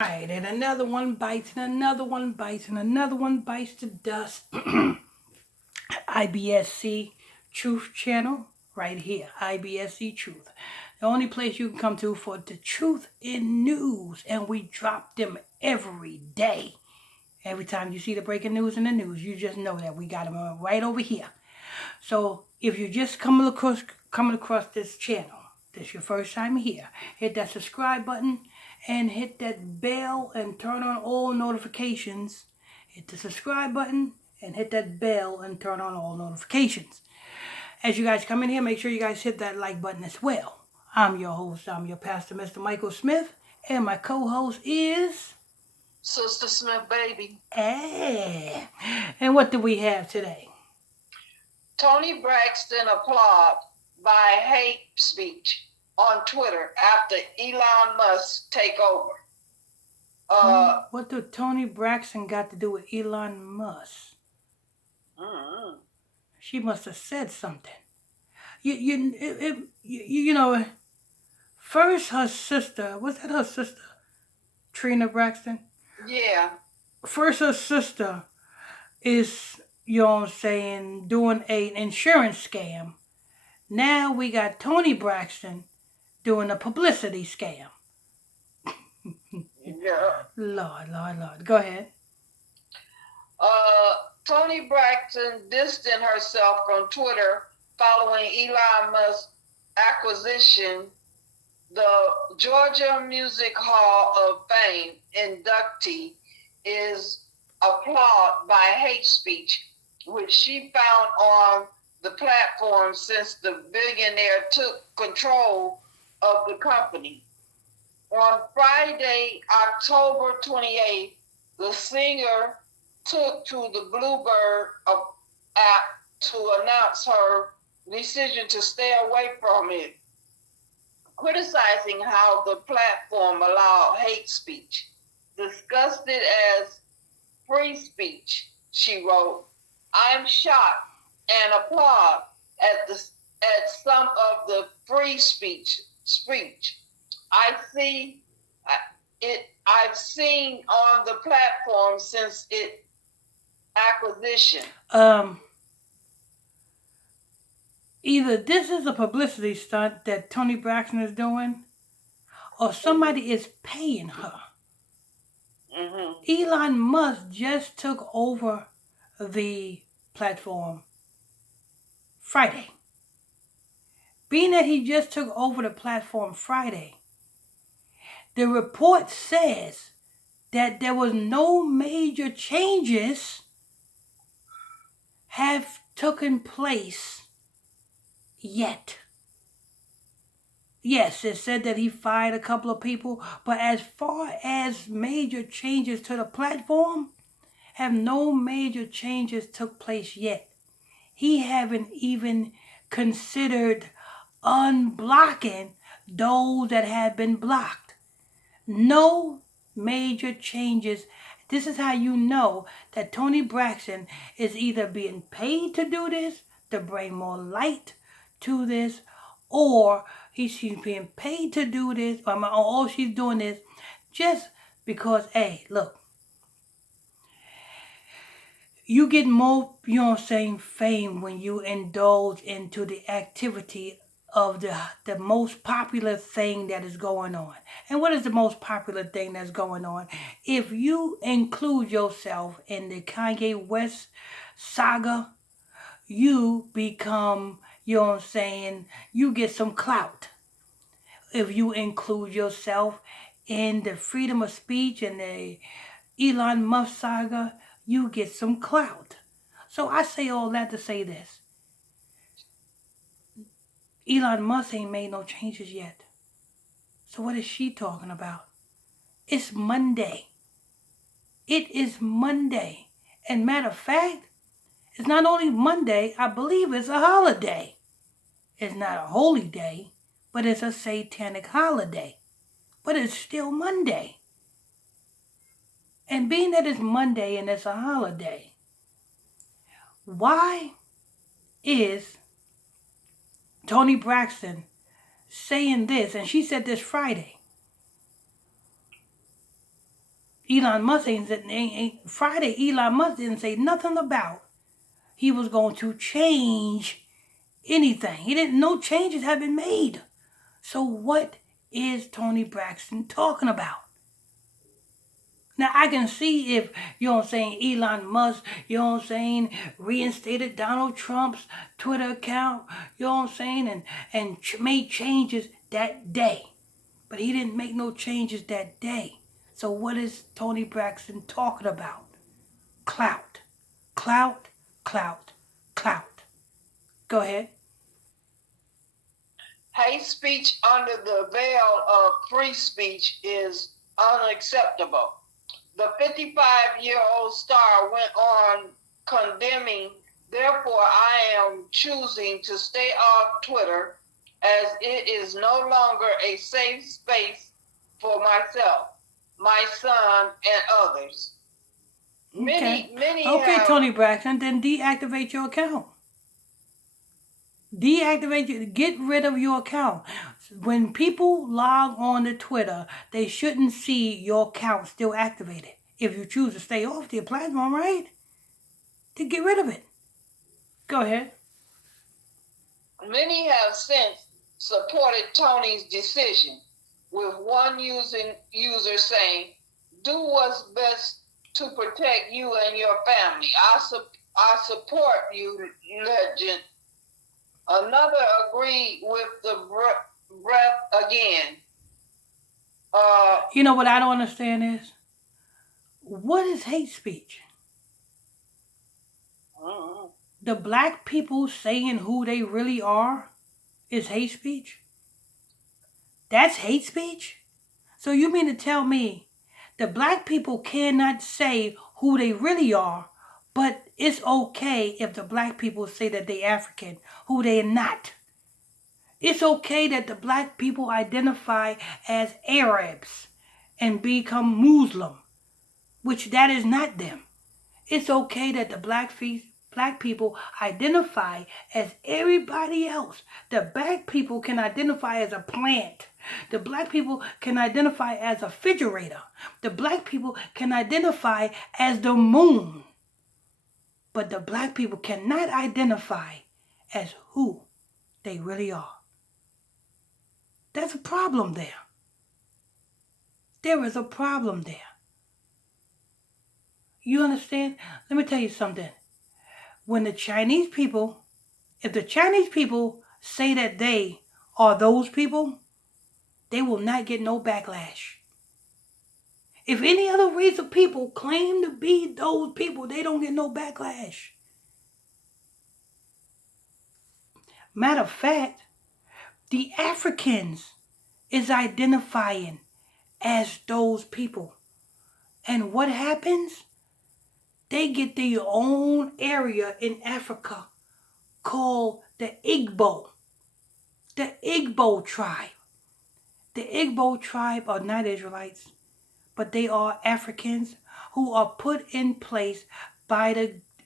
Right, and another one bites, and another one bites, and another one bites the dust. IBSC Truth Channel, right here. IBSC Truth. The only place you can come to for the truth in news, and we drop them every day. Every time you see the breaking news in the news, you just know that we got them right over here. So if you're just coming across this channel, this your first time here, hit that subscribe button and hit that bell and turn on all notifications. Hit the subscribe button and hit that bell and turn on all notifications. As you guys come in here, make sure you guys hit that like button as well. I'm your host, I'm your pastor, Mr. Michael Smith, and my co-host is Sister Smith, baby. Hey. And what do we have today? Toni Braxton applauded by hate speech on Twitter after Elon Musk take over. What did Toni Braxton got to do with Elon Musk? She must have said something. You know, first her sister, was that her sister? Trina Braxton? Yeah. First her sister is, you know what I'm saying, doing an insurance scam. Now we got Toni Braxton doing a publicity scam. Yeah. Lord. Go ahead. Toni Braxton distanced herself from Twitter following Elon Musk's acquisition. The Georgia Music Hall of Fame inductee is applauded by hate speech, which she found on the platform since the billionaire took control of the company. On Friday, October 28th, the singer took to the Bluebird app to announce her decision to stay away from it, criticizing how the platform allowed hate speech. Discussed it as free speech, she wrote. I'm shocked and applaud at some of the free speech. I've seen on the platform since its acquisition. Either this is a publicity stunt that Toni Braxton is doing, or somebody is paying her. Elon Musk just took over the platform Friday. Being that he just took over the platform Friday, the report says that there was no major changes have taken place yet. Yes, it said that he fired a couple of people, but as far as major changes to the platform, have no major changes took place yet. He haven't even considered unblocking those that have been blocked. No major changes. This is how you know that Toni Braxton is either being paid to do this, to bring more light to this, or she's being paid to do this, or she's doing this just because, hey, look, you get more, you know what I'm saying, fame when you indulge into the activity of the most popular thing that is going on. And what is the most popular thing that's going on? If you include yourself in the Kanye West saga, you become, you know what I'm saying, you get some clout. If you include yourself in the freedom of speech and the Elon Musk saga, you get some clout. So I say all that to say this. Elon Musk ain't made no changes yet. So what is she talking about? It's Monday. It is Monday. And matter of fact, it's not only Monday, I believe it's a holiday. It's not a holy day, but it's a satanic holiday. But it's still Monday. And being that it's Monday and it's a holiday, why is Toni Braxton saying this? And she said this Friday. Elon Musk ain't Friday. Elon Musk didn't say nothing about he was going to change anything. He didn't. No changes have been made. So what is Toni Braxton talking about? Now I can see if, you know what I'm saying, Elon Musk, you know what I'm saying, reinstated Donald Trump's Twitter account, you know what I'm saying, and made changes that day. But he didn't make no changes that day. So what is Toni Braxton talking about? Clout. Clout, clout, clout. Go ahead. Hate speech under the veil of free speech is unacceptable. The 55-year-old star went on condemning, therefore I am choosing to stay off Twitter as it is no longer a safe space for myself, my son, and others. Okay. Many Okay, have... Toni Braxton, then deactivate your account. Get rid of your account. When people log on to Twitter, they shouldn't see your account still activated. If you choose to stay off the platform, right? To get rid of it. Go ahead. Many have since supported Tony's decision, with one user saying, "Do what's best to protect you and your family. I support you, legend." Another agreed with the breath again. You know what I don't understand is, what is hate speech? The black people saying who they really are is hate speech? That's hate speech? So you mean to tell me the black people cannot say who they really are, but it's okay if the black people say that they African, who they are not? It's okay that the black people identify as Arabs and become Muslim, which that is not them. It's okay that the black people identify as everybody else. The black people can identify as a plant. The black people can identify as a refrigerator. The black people can identify as the moon. But the black people cannot identify as who they really are. There's a problem there. There is a problem there. You understand? Let me tell you something. When the Chinese people, if the Chinese people say that they are those people, they will not get no backlash. If any other race of people claim to be those people, they don't get no backlash. Matter of fact, the Africans is identifying as those people. And what happens? They get their own area in Africa called the Igbo. The Igbo tribe. The Igbo tribe are not Israelites, but they are Africans who are put in place by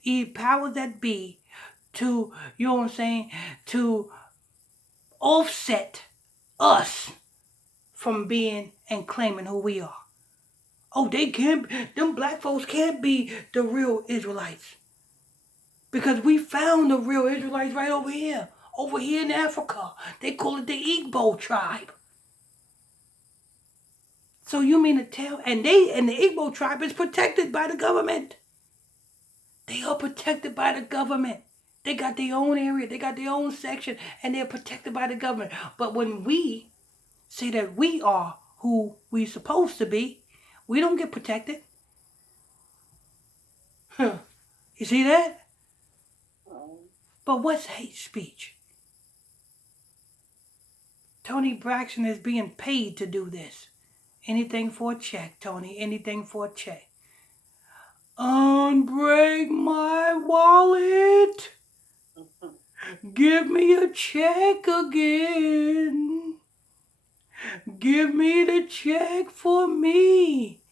the powers that be to, you know what I'm saying, to offset us from being and claiming who we are. Oh, them black folks can't be the real Israelites. Because we found the real Israelites right over here in Africa. They call it the Igbo tribe. So you mean to tell, and the Igbo tribe is protected by the government. They are protected by the government. They got their own area, they got their own section, and they're protected by the government. But when we say that we are who we supposed to be, we don't get protected. Huh. You see that? But what's hate speech? Toni Braxton is being paid to do this. Anything for a check, Toni. Anything for a check. Unbreak my wallet. Give me a check again. Give me the check for me.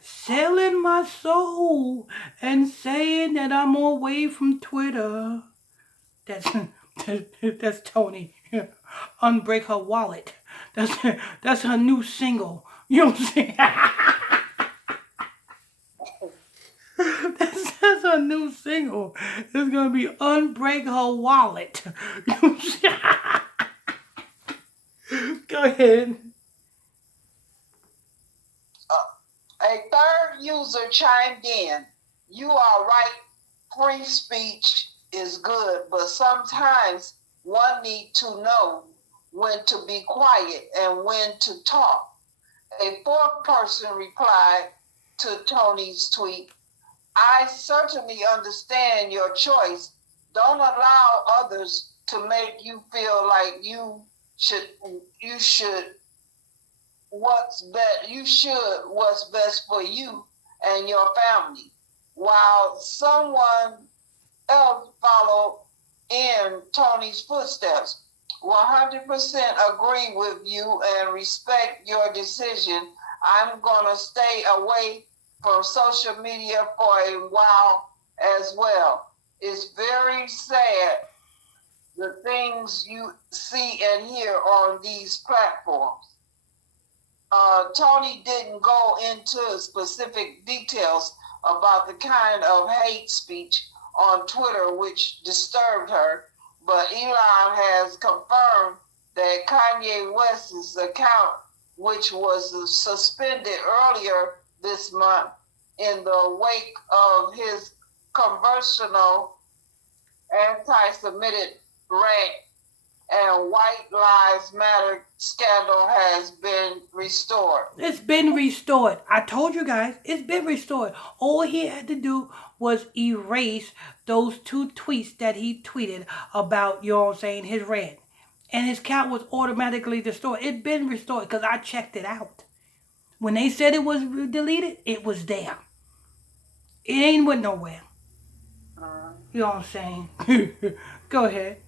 Selling my soul and saying that I'm away from Twitter. That's Toni. Unbreak her wallet. That's her new single. You know what I'm saying? Her new single is gonna be "Unbreak Her Wallet." Go ahead. A third user chimed in. You are right. Free speech is good, but sometimes one needs to know when to be quiet and when to talk. A fourth person replied to Tony's tweet, I certainly understand your choice. Don't allow others to make you feel like you should what's best for you and your family. While someone else followed in Tony's footsteps. 100% agree with you and respect your decision. I'm going to stay away from social media for a while as well. It's very sad the things you see and hear on these platforms. Tony didn't go into specific details about the kind of hate speech on Twitter which disturbed her, but Elon has confirmed that Kanye West's account, which was suspended earlier this month in the wake of his controversial anti-Semitic rant and White Lives Matter scandal, has been restored. It's been restored. I told you guys, it's been restored. All he had to do was erase those 2 tweets that he tweeted about, you know what I'm saying, his rant. And his account was automatically destroyed. It's been restored because I checked it out. When they said it was deleted, it was there. It ain't went nowhere. You know what I'm saying? Go ahead.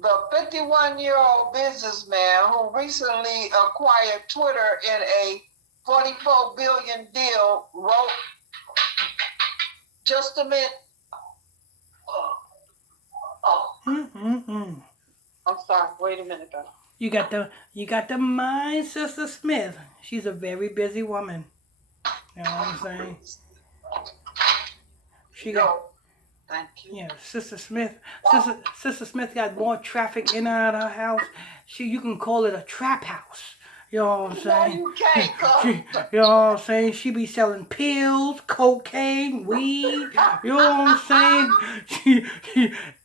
The 51-year-old businessman who recently acquired Twitter in a $44 billion deal wrote, just a minute. I'm sorry, wait a minute though. You got the mind, Sister Smith. She's a very busy woman. You know what I'm saying? She got. Thank you. Yeah, Sister Smith. Sister Smith got more traffic in and out of her house. You can call it a trap house. You know what I'm saying? No, you can't. You know what I'm saying? She be selling pills, cocaine, weed. You know what I'm saying?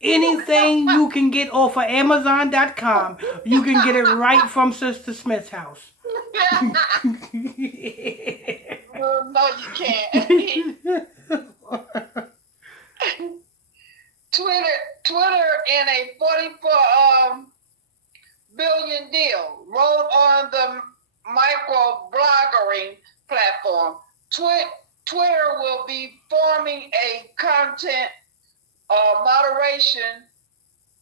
Anything you can get off of Amazon.com, you can get it right from Sister Smith's house. No, you can't. Twitter in a $44 billion deal wrote on the microblogging platform. Twitter will be forming a content moderation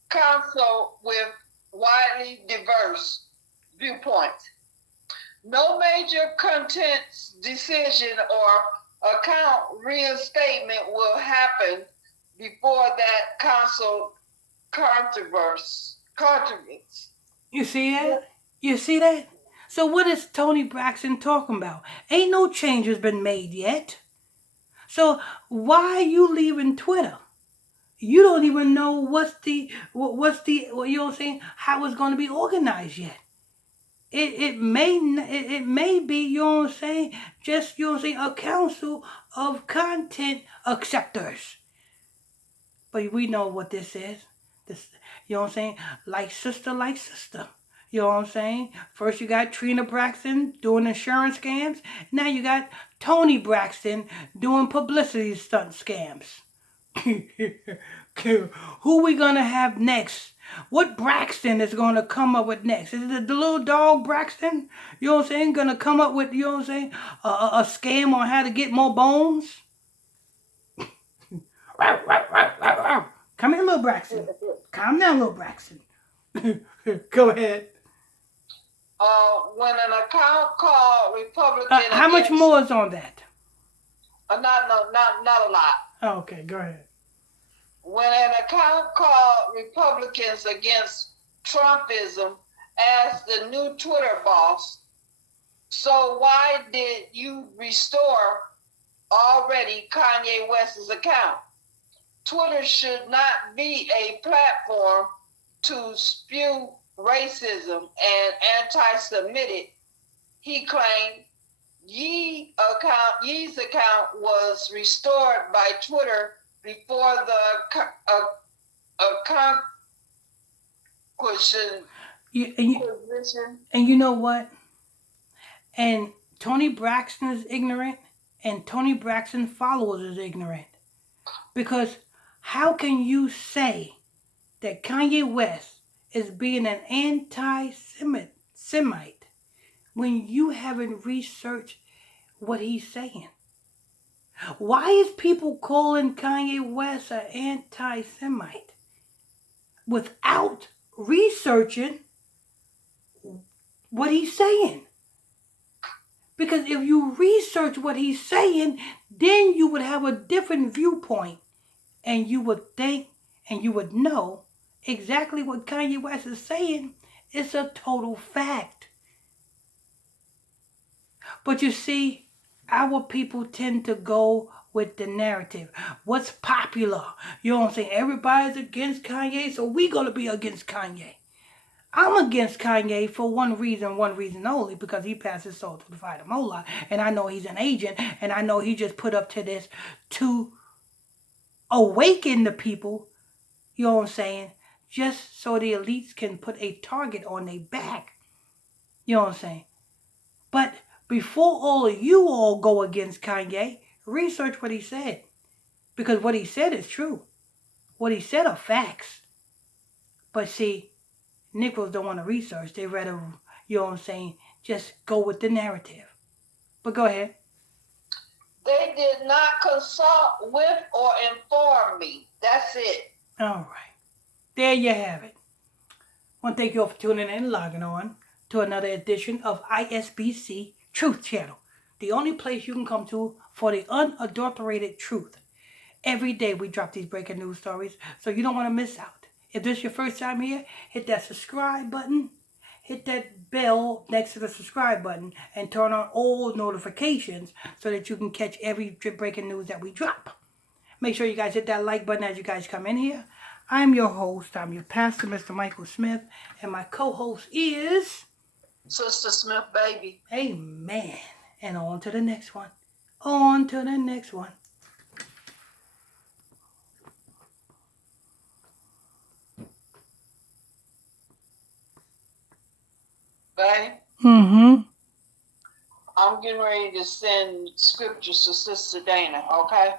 council with widely diverse viewpoints. No major content decision or account reinstatement will happen before that council controversy. You see that? You see that? So what is Toni Braxton talking about? Ain't no changes been made yet. So why are you leaving Twitter? You don't even know what's the you know what I'm saying, how it's going to be organized yet. It may be, you know what I'm saying, just, you know what I'm saying, a council of content acceptors. But we know what this is. This, you know what I'm saying, like sister. You know what I'm saying? First you got Toni Braxton doing insurance scams. Now you got Toni Braxton doing publicity stunt scams. Who we gonna have next? What Braxton is gonna come up with next? Is it the little dog Braxton? You know what I'm saying? Gonna come up with, you know what I'm saying, a scam on how to get more bones? Come here, little Braxton. Calm down, little Braxton. Go ahead. When an account called Republican how much more is on that? Not a lot. Oh, okay, go ahead. When an account called Republicans against Trumpism asked the new Twitter boss, so why did you restore already Kanye West's account. Twitter should not be a platform to spew racism and anti-Semitic, he claimed. Ye's account was restored by Twitter before the and you know what? And Toni Braxton is ignorant, and Toni Braxton followers is ignorant. Because how can you say that Kanye West is being an anti-Semite when you haven't researched what he's saying? Why is people calling Kanye West an anti-Semite without researching what he's saying? Because if you research what he's saying, then you would have a different viewpoint. And you would think and you would know exactly what Kanye West is saying. It's a total fact. But you see, our people tend to go with the narrative. What's popular? You know what I'm saying? Everybody's against Kanye, so we're going to be against Kanye. I'm against Kanye for one reason only, because he passed his soul to the fire of Moloch. And I know he's an agent, and I know he just put up to this to awaken the people, you know what I'm saying, just so the elites can put a target on their back. You know what I'm saying? But before all of you all go against Kanye, research what he said. Because what he said is true. What he said are facts. But see, Negroes don't want to research. They rather, you know what I'm saying, just go with the narrative. But go ahead. They did not consult with or inform me. That's it. All right. There you have it. I want to thank you all for tuning in and logging on to another edition of ISBC Truth Channel, the only place you can come to for the unadulterated truth. Every day we drop these breaking news stories, so you don't want to miss out. If this is your first time here, hit that subscribe button, hit that bell next to the subscribe button, and turn on all notifications so that you can catch every breaking news that we drop. Make sure you guys hit that like button as you guys come in here. I'm your host, I'm your pastor, Mr. Michael Smith, and my co-host is Sister Smith, baby. Amen. And on to the next one. On to the next one. Babe? Mm-hmm. I'm getting ready to send scriptures to Sister Dana, okay?